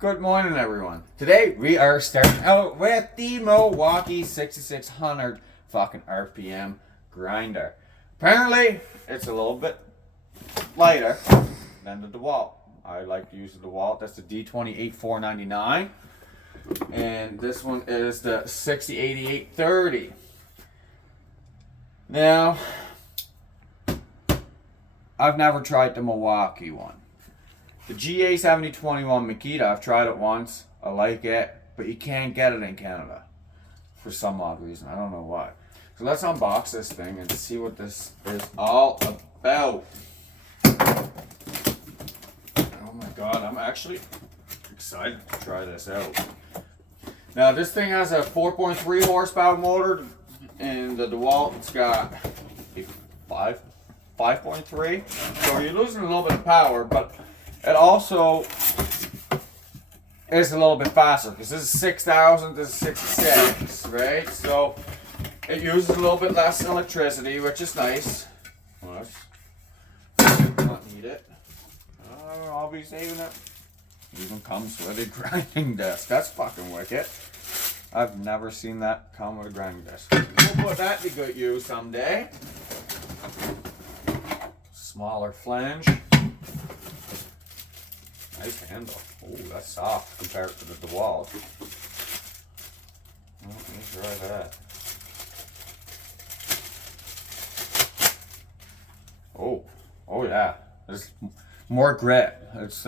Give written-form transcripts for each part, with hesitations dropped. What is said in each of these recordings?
Good morning, everyone. Today we are starting out with the Milwaukee 6600 fucking RPM grinder. Apparently, it's a little bit lighter than the dewalt. I like to use the dewalt. That's the D28 499, and this one is the 608830. Now, I've never tried the Milwaukee one. The GA 7021 Makita, I've tried it once. I like it, but you can't get it in Canada for some odd reason. I don't know why. So let's unbox this thing and see what this is all about. Oh my god, I'm actually excited to try this out. Now this thing has a 4.3 horsepower motor, and the dewalt it's got a 5.3. So you're losing a little bit of power, but it also is a little bit faster because this is 6,000, this is 66, right? So it uses a little bit less electricity, which is nice. Well, not need it. I'll be saving it. Even comes with a grinding disc. That's fucking wicked. I've never seen that come with a grinding disc. We'll put that to good use someday. Smaller flange. Nice handle. Oh, that's soft compared to the dewalt. Let me try that. Oh yeah. There's more grit. It's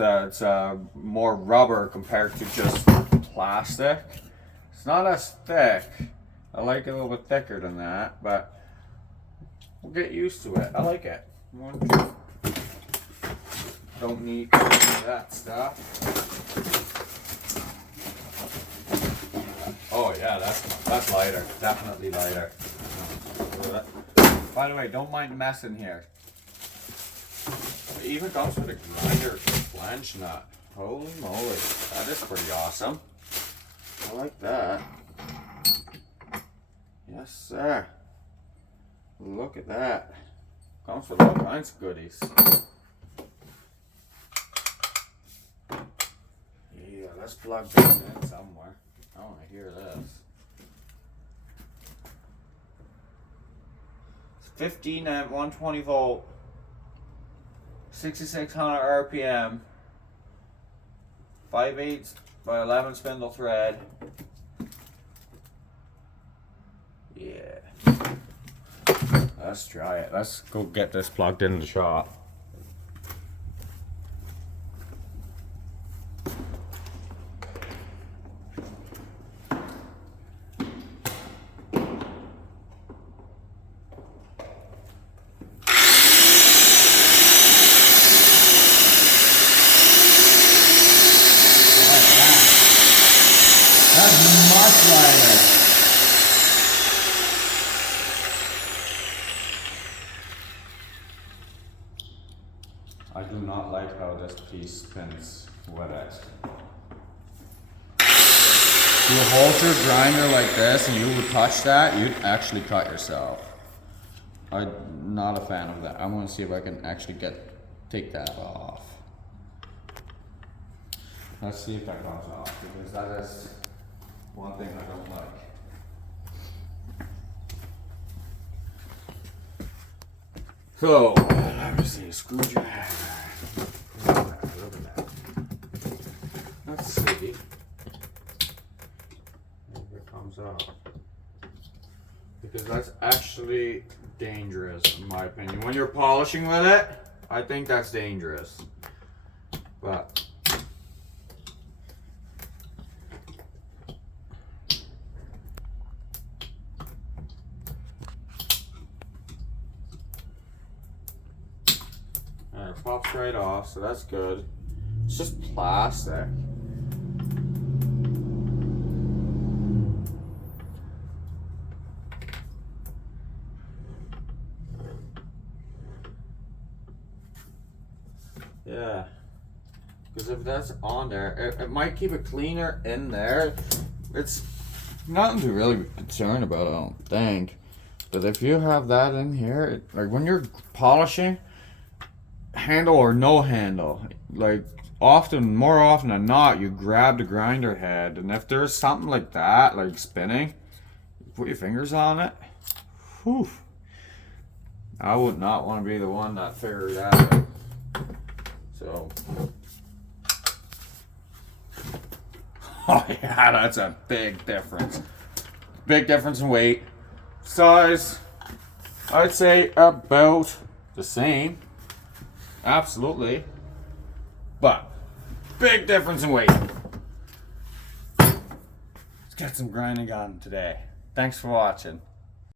more rubber compared to just plastic. It's not as thick. I like it a little bit thicker than that, but we'll get used to it. I like it. Don't need that stuff. Oh yeah, that's lighter. Definitely lighter. By the way, don't mind messing here. It even comes with a grinder flange nut. Holy moly, that is pretty awesome. I like that. Yes, sir. Look at that. Comes with all kinds of goodies. Yeah, let's plug this in somewhere. I want to hear this. It's 15 amp, 120 volt, 6600 RPM, 5/8 by 11 spindle thread. Yeah. Let's try it. Let's go get this plugged in the shop. I do not like how this piece spins with it. If you hold your grinder like this and you would touch that, you'd actually cut yourself. I'm not a fan of that. I'm going to see if I can actually take that off. Let's see if that comes off, because that is one thing I don't like. So, let me see, a screwdriver. Look at that. Let's see if it comes off. Because that's actually dangerous, in my opinion. When you're polishing with it, I think that's dangerous. But it pops right off, so that's good. It's just plastic. Yeah, because if that's on there, it might keep it cleaner in there. It's nothing to really be concerned about, I don't think. But if you have that in here, like when you're polishing, handle or no handle, like more often than not, you grab the grinder head, and if there's something like that, like spinning, you put your fingers on it. Whew. I would not want to be the one that figured that out. So, oh yeah, that's a big difference. Big difference in weight. Size, I'd say about the same. Absolutely. But, big difference in weight. Let's get some grinding on today. Thanks for watching.